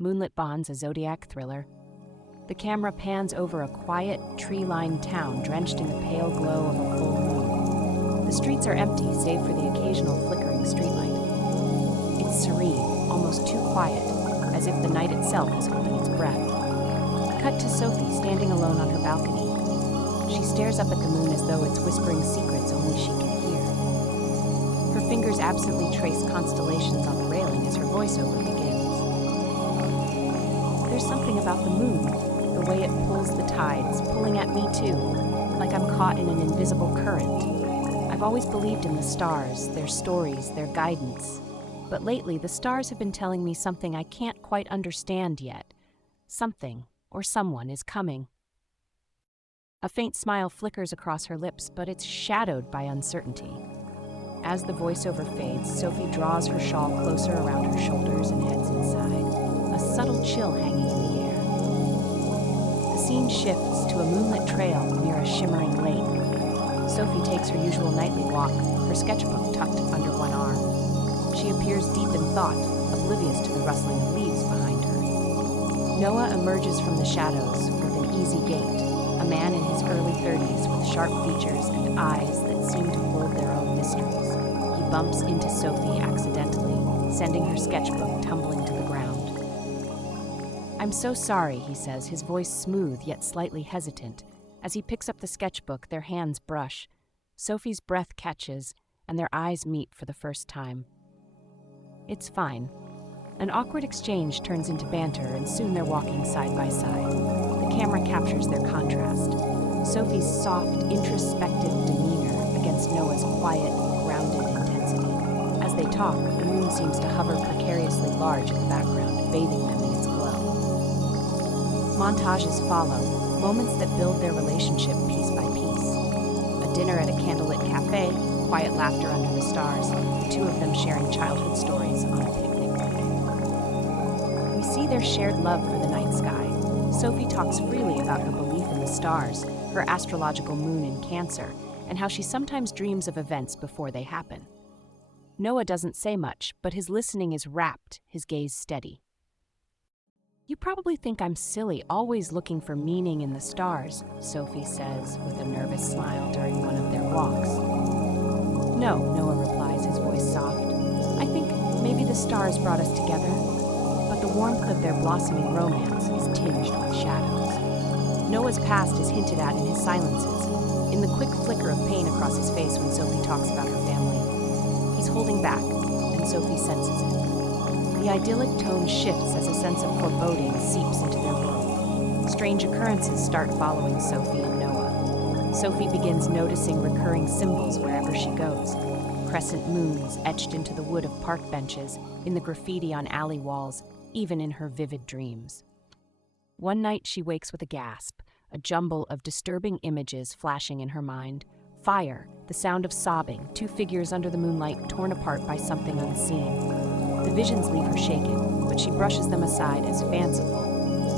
Moonlit Bonds, a zodiac thriller. The camera pans over a quiet, tree-lined town drenched in the pale glow of a full moon. The streets are empty, save for the occasional flickering streetlight. It's serene, almost too quiet, as if the night itself is holding its breath. Cut to Sophie standing alone on her balcony. She stares up at the moon as though it's whispering secrets only she can hear. Her fingers absently trace constellations on the railing as her voiceover begins. There's something about the moon, the way it pulls the tides, pulling at me too, like I'm caught in an invisible current. I've always believed in the stars, their stories, their guidance. But lately, the stars have been telling me something I can't quite understand yet. Something, or someone, is coming. A faint smile flickers across her lips, but it's shadowed by uncertainty. As the voiceover fades, Sophie draws her shawl closer around her shoulders and heads inside, a subtle chill hanging in the air. The scene shifts to a moonlit trail near a shimmering lake. Sophie takes her usual nightly walk, her sketchbook tucked under one arm. She appears deep in thought, oblivious to the rustling of leaves behind her. Noah emerges from the shadows with an easy gait, a man in his early 30s with sharp features and eyes that seem to hold their own mysteries. He bumps into Sophie accidentally, sending her sketchbook tumbling to the ground. "I'm so sorry," he says, his voice smooth yet slightly hesitant. As he picks up the sketchbook, their hands brush. Sophie's breath catches, and their eyes meet for the first time. It's fine. An awkward exchange turns into banter, and soon they're walking side by side. The camera captures their contrast. Sophie's soft, introspective demeanor against Noah's quiet, grounded intensity. As they talk, the moon seems to hover precariously large in the background, bathing them in its glow. Montages follow, moments that build their relationship piece by piece. A dinner at a candlelit cafe, quiet laughter under the stars, the two of them sharing childhood stories on a picnic one day. We see their shared love for the night sky. Sophie talks freely about her belief in the stars, her astrological moon in Cancer, and how she sometimes dreams of events before they happen. Noah doesn't say much, but his listening is rapt, his gaze steady. "You probably think I'm silly, always looking for meaning in the stars," Sophie says with a nervous smile during one of their walks. "No," Noah replies, his voice soft. "I think maybe the stars brought us together, but the warmth of their blossoming romance is tinged with shadows." Noah's past is hinted at in his silences, in the quick flicker of pain across his face when Sophie talks about her family. He's holding back, and Sophie senses it. The idyllic tone shifts as a sense of foreboding seeps into their world. Strange occurrences start following Sophie and Noah. Sophie begins noticing recurring symbols wherever she goes. Crescent moons etched into the wood of park benches, in the graffiti on alley walls, even in her vivid dreams. One night she wakes with a gasp, a jumble of disturbing images flashing in her mind. Fire, the sound of sobbing, two figures under the moonlight torn apart by something unseen. The visions leave her shaken, but she brushes them aside as fanciful,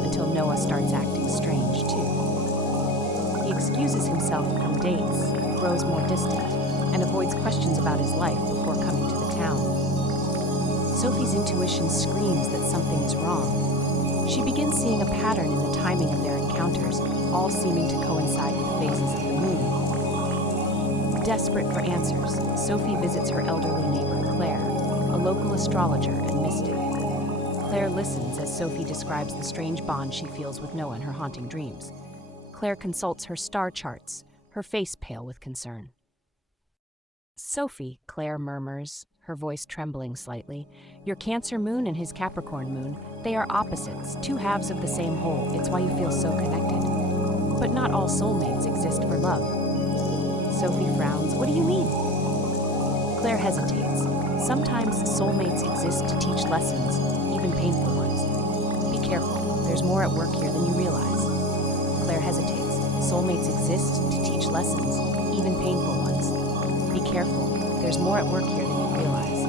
until Noah starts acting strange too. He excuses himself from dates, grows more distant, and avoids questions about his life before coming to the town. Sophie's intuition screams that something is wrong. She begins seeing a pattern in the timing of their encounters, all seeming to coincide with phases of the moon. Desperate for answers, Sophie visits her elderly neighbor, Claire, a local astrologer and mystic. Claire listens as Sophie describes the strange bond she feels with Noah in her haunting dreams. Claire consults her star charts, her face pale with concern. "Sophie," Claire murmurs, her voice trembling slightly, "your Cancer moon and his Capricorn moon, they are opposites, two halves of the same whole. It's why you feel so connected. But not all soulmates exist for love." Sophie frowns. "What do you mean?" Claire hesitates. "Sometimes soulmates exist to teach lessons, even painful ones. Be careful, there's more at work here than you realize." Claire hesitates. "Soulmates exist to teach lessons, even painful ones. Be careful, there's more at work here than you realize."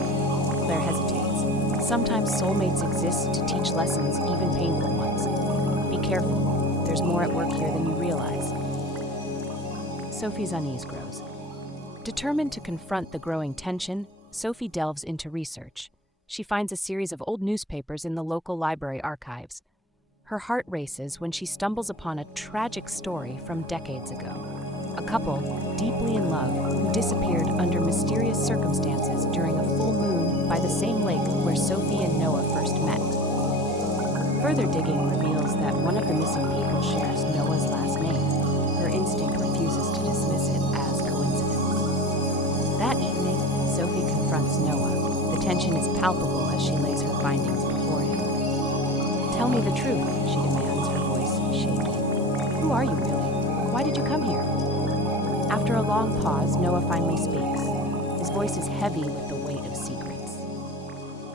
Claire hesitates. "Sometimes soulmates exist to teach lessons, even painful ones. Be careful, there's more at work here than you realize." Sophie's unease grows. Determined to confront the growing tension, Sophie delves into research. she finds a series of old newspapers in the local library archives. Her heart races when she stumbles upon a tragic story from decades ago. A couple, deeply in love, who disappeared under mysterious circumstances during a full moon by the same lake where Sophie and Noah first met. Further digging reveals that one of the missing people shares Noah's last name. Her instinct refuses to dismiss it as coincidence. That evening, Sophie confronts Noah. The tension is palpable as she lays her findings before him. "Tell me the truth," she demands, her voice shaky. "Who are you really? Why did you come here?" After a long pause, Noah finally speaks. His voice is heavy with the weight of secrets.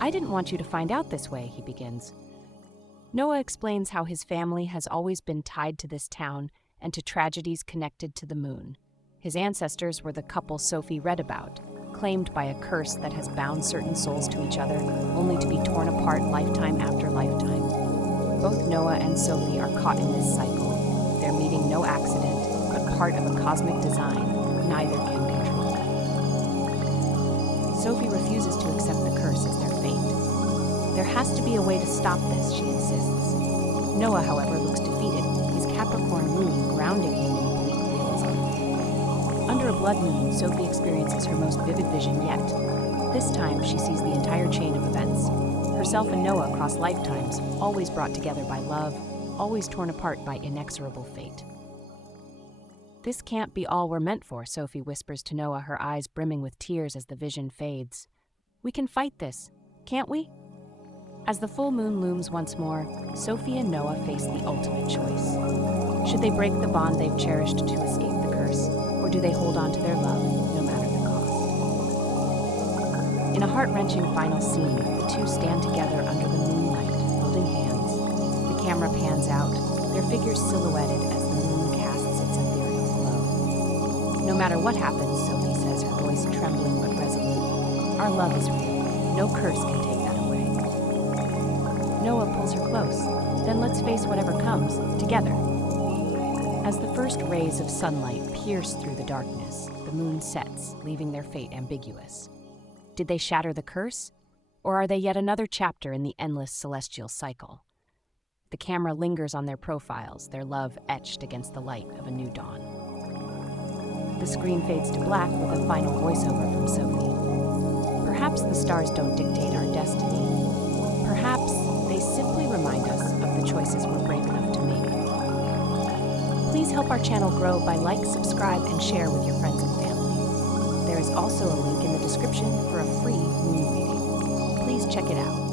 "I didn't want you to find out this way," he begins. Noah explains how his family has always been tied to this town and to tragedies connected to the moon. His ancestors were the couple Sophie read about, claimed by a curse that has bound certain souls to each other, only to be torn apart lifetime after lifetime. Both Noah and Sophie are caught in this cycle, their meeting no accident, but part of a cosmic design neither can control. Sophie refuses to accept the curse as their fate. There has to be a way to stop this, she insists. Noah, however, looks defeated, his Capricorn moon grounding him in bleak realism. Under a blood moon, Sophie experiences her most vivid vision yet. This time, she sees the entire chain of events. Herself and Noah across lifetimes, always brought together by love, always torn apart by inexorable fate. "This can't be all we're meant for," Sophie whispers to Noah, her eyes brimming with tears as the vision fades. "We can fight this, can't we?" As the full moon looms once more, Sophie and Noah face the ultimate choice. Should they break the bond they've cherished to escape the curse, or do they hold on to their love, no matter the cost? In a heart-wrenching final scene, the two stand together under the moonlight, holding hands. The camera pans out, their figures silhouetted as the moon casts its ethereal glow. "No matter what happens," Sophie says, her voice trembling but resolute, "our love is real. No curse can take that away." Noah pulls her close. "Then let's face whatever comes, together." As the first rays of sunlight pierce through the darkness, the moon sets, leaving their fate ambiguous. Did they shatter the curse? Or are they yet another chapter in the endless celestial cycle? The camera lingers on their profiles, their love etched against the light of a new dawn. The screen fades to black with a final voiceover from Sophie. "Perhaps the stars don't dictate our destiny. Perhaps they simply remind us of the choices we're brave enough to make." Please help our channel grow by like, subscribe, and share with your friends and family. There is also a link in the description for a free moon reading. Please check it out.